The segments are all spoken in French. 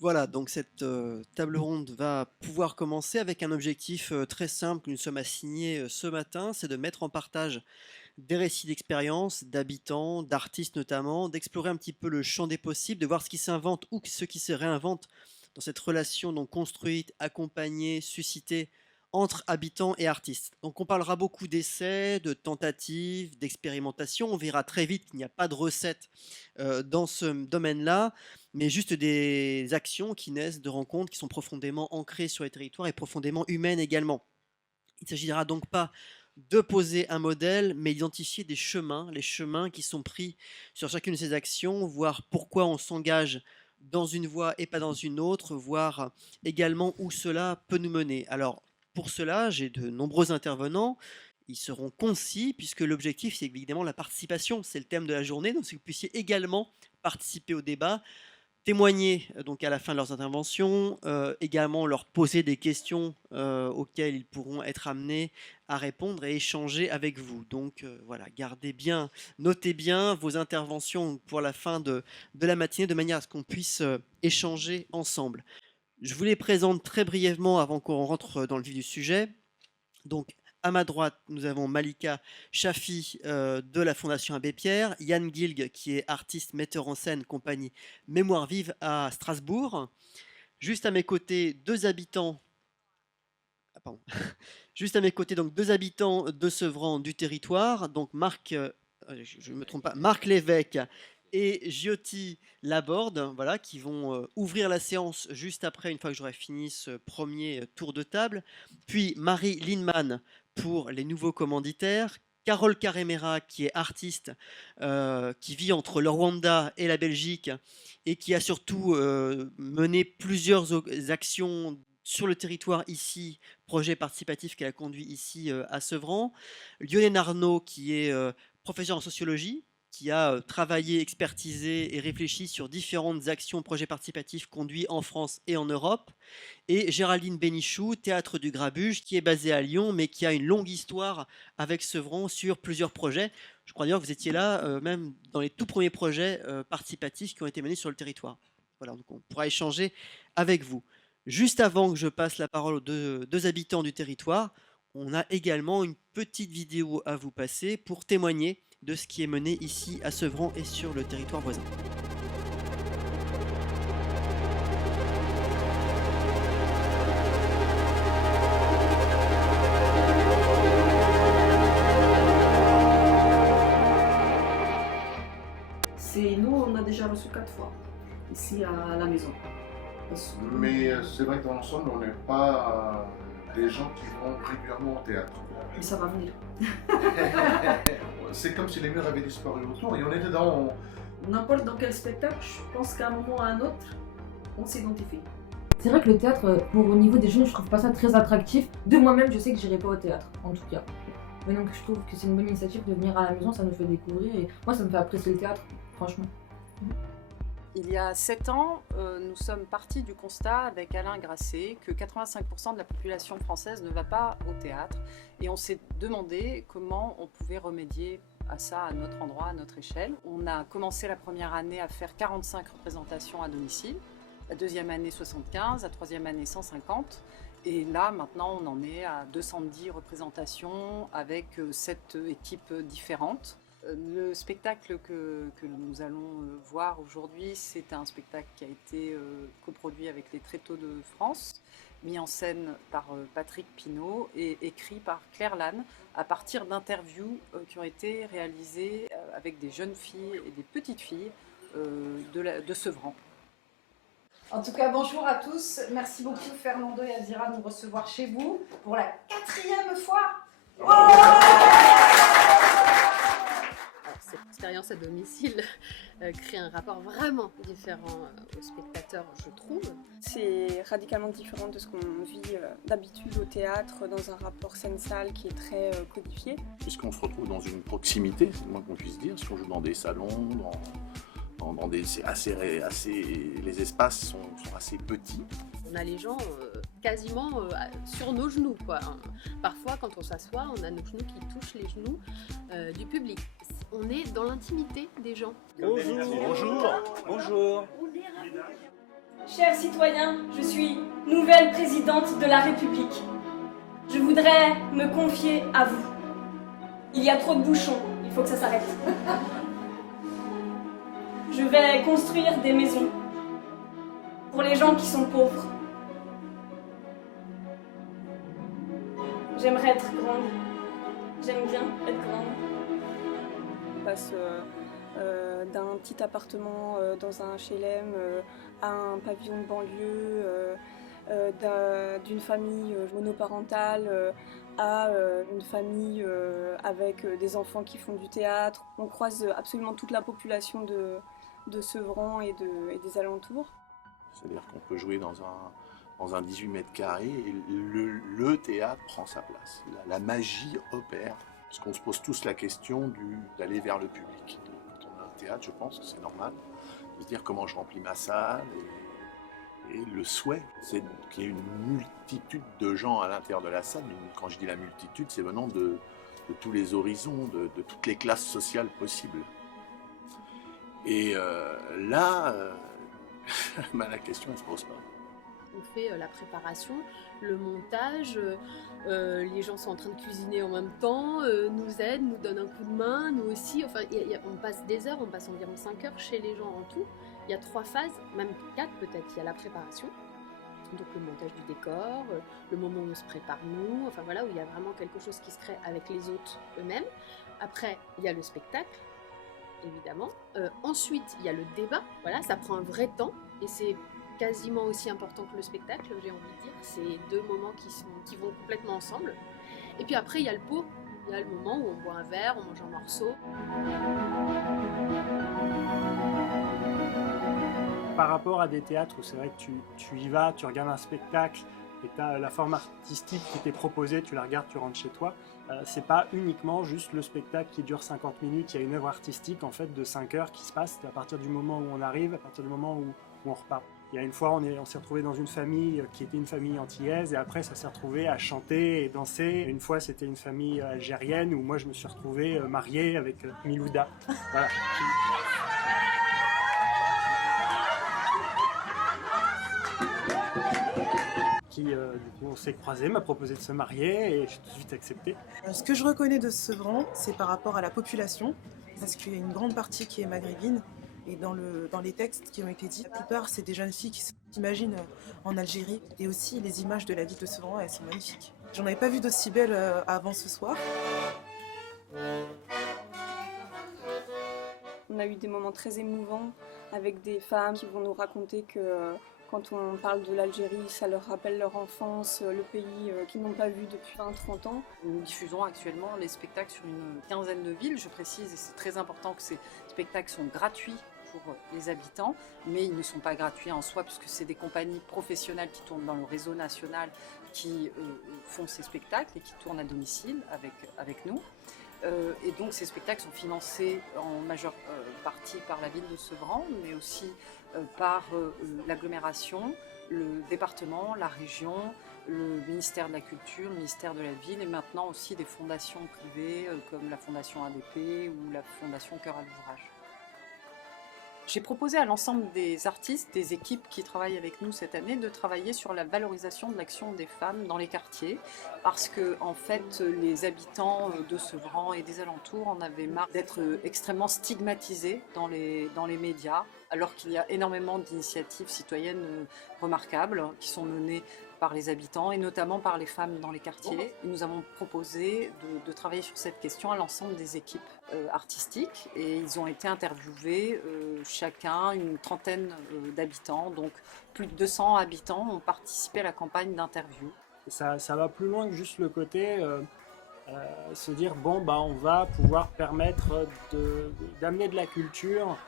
Voilà, donc cette table ronde va pouvoir commencer avec un objectif très simple que nous sommes assignés ce matin, c'est de mettre en partage des récits d'expérience, d'habitants, d'artistes notamment, d'explorer un petit peu le champ des possibles, de voir ce qui s'invente ou ce qui se réinvente dans cette relation donc construite, accompagnée, suscitée entre habitants et artistes. Donc on parlera beaucoup d'essais, de tentatives, d'expérimentations. On verra très vite qu'il n'y a pas de recette dans ce domaine-là, mais juste des actions qui naissent de rencontres qui sont profondément ancrées sur les territoires et profondément humaines également. Il ne s'agira donc pas de poser un modèle, mais d'identifier des chemins, les chemins qui sont pris sur chacune de ces actions, voir pourquoi on s'engage dans une voie et pas dans une autre, voir également où cela peut nous mener. Alors, pour cela, j'ai de nombreux intervenants. Ils seront concis, puisque l'objectif, c'est évidemment la participation. C'est le thème de la journée, donc c'est que vous puissiez également participer au débat, témoigner donc à la fin de leurs interventions, également leur poser des questions auxquelles ils pourront être amenés à répondre et échanger avec vous. Donc voilà, gardez bien, notez bien vos interventions pour la fin de la matinée de manière à ce qu'on puisse échanger ensemble. Je vous les présente très brièvement avant qu'on rentre dans le vif du sujet. Donc, à ma droite, nous avons Malika Chafi de la Fondation Abbé Pierre, Yann Gilg qui est artiste, metteur en scène, compagnie Mémoire Vive à Strasbourg. Juste à mes côtés, deux habitants. Ah, pardon. Juste à mes côtés, donc deux habitants de Sevran du territoire, donc Marc, je ne me trompe pas, Marc Lévesque et Giotti Laborde, voilà, qui vont ouvrir la séance juste après, une fois que j'aurai fini ce premier tour de table. Puis Marie Lindemann pour les nouveaux commanditaires. Carole Caremera, qui est artiste, qui vit entre le Rwanda et la Belgique et qui a surtout mené plusieurs actions sur le territoire ici, projet participatif qu'elle a conduit ici à Sevran. Lionel Arnaud, qui est professeur en sociologie, qui a travaillé, expertisé et réfléchi sur différentes actions, projets participatifs conduits en France et en Europe. Et Géraldine Bénichou, théâtre du Grabuge, qui est basée à Lyon, mais qui a une longue histoire avec Sevran sur plusieurs projets. Je crois d'ailleurs que vous étiez là, même dans les tout premiers projets participatifs qui ont été menés sur le territoire. Voilà, donc on pourra échanger avec vous. Juste avant que je passe la parole aux deux habitants du territoire, on a également une petite vidéo à vous passer pour témoigner de ce qui est mené ici à Sevran et sur le territoire voisin. Nous, on a déjà reçu 4 fois ici à la maison. Mais c'est vrai que dans l'ensemble, on n'est pas des gens qui vont régulièrement au théâtre. Mais ça va venir. C'est comme si les murs avaient disparu autour et on était dans... N'importe dans quel spectacle, je pense qu'à un moment ou à un autre, on s'identifie. C'est vrai que le théâtre, au niveau des jeunes, je trouve pas ça très attractif. De moi-même, je sais que j'irai pas au théâtre, en tout cas. Mais donc je trouve que c'est une bonne initiative de venir à la maison, ça nous fait découvrir et moi ça me fait apprécier le théâtre, franchement. Il y a 7 ans, nous sommes partis du constat avec Alain Grasset que 85% de la population française ne va pas au théâtre et on s'est demandé comment on pouvait remédier à ça à notre endroit, à notre échelle. On a commencé la première année à faire 45 représentations à domicile, la deuxième année 75, la troisième année 150 et là maintenant on en est à 210 représentations avec 7 équipes différentes. Le spectacle que nous allons voir aujourd'hui, c'est un spectacle qui a été coproduit avec les Tréteaux de France, mis en scène par Patrick Pinault et écrit par Claire Lannes à partir d'interviews qui ont été réalisées avec des jeunes filles et des petites filles de Sevran. En tout cas, bonjour à tous. Merci beaucoup Fernando et Azira de nous recevoir chez vous pour la 4e fois. Cette expérience à domicile crée un rapport vraiment différent aux spectateurs, je trouve. C'est radicalement différent de ce qu'on vit d'habitude au théâtre, dans un rapport scène-salle qui est très codifié. Puisqu'on se retrouve dans une proximité, c'est le moins qu'on puisse dire, si on joue dans des salons, les espaces sont assez petits. On a les gens quasiment sur nos genoux, quoi. Parfois, quand on s'assoit, on a nos genoux qui touchent les genoux du public. On est dans l'intimité des gens. Bonjour. Bonjour. Chers citoyens, je suis nouvelle présidente de la République. Je voudrais me confier à vous. Il y a trop de bouchons, il faut que ça s'arrête. Je vais construire des maisons pour les gens qui sont pauvres. J'aimerais être grande. J'aime bien être grande. On passe d'un petit appartement dans un HLM à un pavillon de banlieue, d'une famille monoparentale à une famille avec des enfants qui font du théâtre. On croise absolument toute la population de Sevran et des alentours. C'est-à-dire qu'on peut jouer dans un 18 mètres carrés et le théâtre prend sa place. La magie opère. Parce qu'on se pose tous la question d'aller vers le public. Quand on a un théâtre, je pense que c'est normal de se dire comment je remplis ma salle. Et le souhait, c'est qu'il y ait une multitude de gens à l'intérieur de la salle. Quand je dis la multitude, c'est venant de tous les horizons, de toutes les classes sociales possibles. Et là, la question ne se pose pas. On fait la préparation, le montage, les gens sont en train de cuisiner en même temps, nous aident, nous donnent un coup de main, nous aussi. Enfin, on passe des heures, on passe environ 5 heures chez les gens en tout. Il y a 3 phases, même 4 peut-être. Il y a la préparation, donc le montage du décor, le moment où on se prépare nous, enfin voilà, où il y a vraiment quelque chose qui se crée avec les hôtes eux-mêmes. Après, il y a le spectacle, évidemment. Ensuite, il y a le débat, voilà, ça prend un vrai temps et c'est quasiment aussi important que le spectacle, j'ai envie de dire. C'est 2 moments qui vont complètement ensemble. Et puis après, il y a le pot. Il y a le moment où on boit un verre, on mange un morceau. Par rapport à des théâtres où c'est vrai que tu y vas, tu regardes un spectacle et tu as la forme artistique qui t'est proposée, tu la regardes, tu rentres chez toi. C'est pas uniquement juste le spectacle qui dure 50 minutes, il y a une œuvre artistique en fait de 5 heures qui se passe à partir du moment où on arrive, à partir du moment où on repart. Il y a une fois, on s'est retrouvé dans une famille qui était une famille antillaise et après ça s'est retrouvé à chanter et danser. Une fois, c'était une famille algérienne où moi je me suis retrouvé marié avec Milouda. Voilà. Qui, du coup, on s'est croisés, m'a proposé de se marier et j'ai tout de suite accepté. Ce que je reconnais de Sevran, c'est par rapport à la population, parce qu'il y a une grande partie qui est maghrébine. Et dans les textes qui ont été dits, la plupart, c'est des jeunes filles qui s'imaginent en Algérie. Et aussi, les images de la ville de Sevran, elles sont magnifiques. J'en avais pas vu d'aussi belles avant ce soir. On a eu des moments très émouvants avec des femmes qui vont nous raconter que quand on parle de l'Algérie, ça leur rappelle leur enfance, le pays qu'ils n'ont pas vu depuis 20-30 ans. Nous diffusons actuellement les spectacles sur une quinzaine de villes, je précise, et c'est très important que ces spectacles sont gratuits pour les habitants, mais ils ne sont pas gratuits en soi puisque c'est des compagnies professionnelles qui tournent dans le réseau national qui font ces spectacles et qui tournent à domicile avec nous. Et donc ces spectacles sont financés en majeure partie par la ville de Sevran, mais aussi par l'agglomération, le département, la région, le ministère de la Culture, le ministère de la Ville et maintenant aussi des fondations privées comme la Fondation ADP ou la Fondation Cœur à l'ouvrage. J'ai proposé à l'ensemble des artistes, des équipes qui travaillent avec nous cette année, de travailler sur la valorisation de l'action des femmes dans les quartiers, parce que en fait, les habitants de Sevran et des alentours en avaient marre d'être extrêmement stigmatisés dans les médias, alors qu'il y a énormément d'initiatives citoyennes remarquables qui sont menées par les habitants et notamment par les femmes dans les quartiers. Et nous avons proposé de travailler sur cette question à l'ensemble des équipes artistiques et ils ont été interviewés, chacun une trentaine d'habitants, donc plus de 200 habitants ont participé à la campagne d'interview. Ça va plus loin que juste le côté se dire bon bah on va pouvoir permettre d'amener de la culture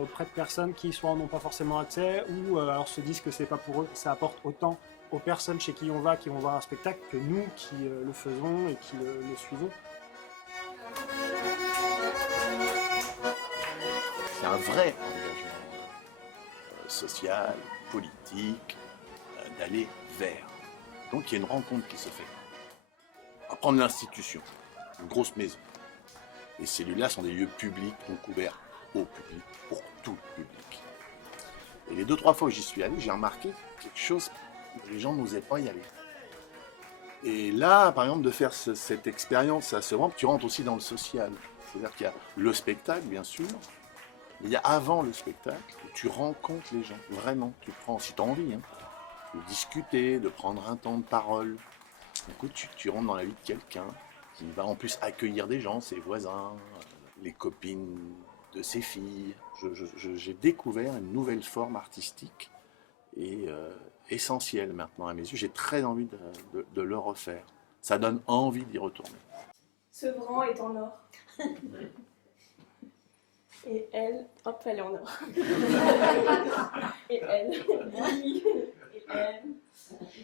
auprès de personnes qui soit n'ont pas forcément accès ou alors se disent que c'est pas pour eux, ça apporte autant aux personnes chez qui vont voir un spectacle que nous qui le faisons et qui le suivons. C'est un vrai engagement social, politique, d'aller vers. Donc il y a une rencontre qui se fait. On va prendre l'institution, une grosse maison. Les cellules-là sont des lieux publics, donc ouverts au public, pour tout le public. Et les 2-3 fois où j'y suis allé, j'ai remarqué quelque chose, les gens n'osaient pas y aller. Et là, par exemple, de faire cette expérience à Sevran, tu rentres aussi dans le social. C'est-à-dire qu'il y a le spectacle, bien sûr, mais il y a avant le spectacle, où tu rencontres les gens, vraiment. Tu prends, si tu as envie, de discuter, de prendre un temps de parole. Du coup, tu rentres dans la vie de quelqu'un qui va en plus accueillir des gens, ses voisins, les copines de ses filles. J'ai découvert une nouvelle forme artistique et essentielle maintenant à mes yeux. J'ai très envie de le refaire. Ça donne envie d'y retourner. Sevran est en or. Et elle, hop, elle est en or. Et elle, oui. Et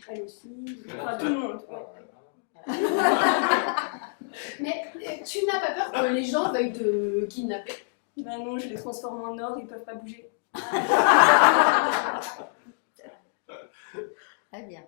elle aussi. Enfin, tout le monde. Ouais. Mais tu n'as pas peur que les gens veuillent te kidnapper? Ben non, je les transforme en or, ils peuvent pas bouger. Très bien.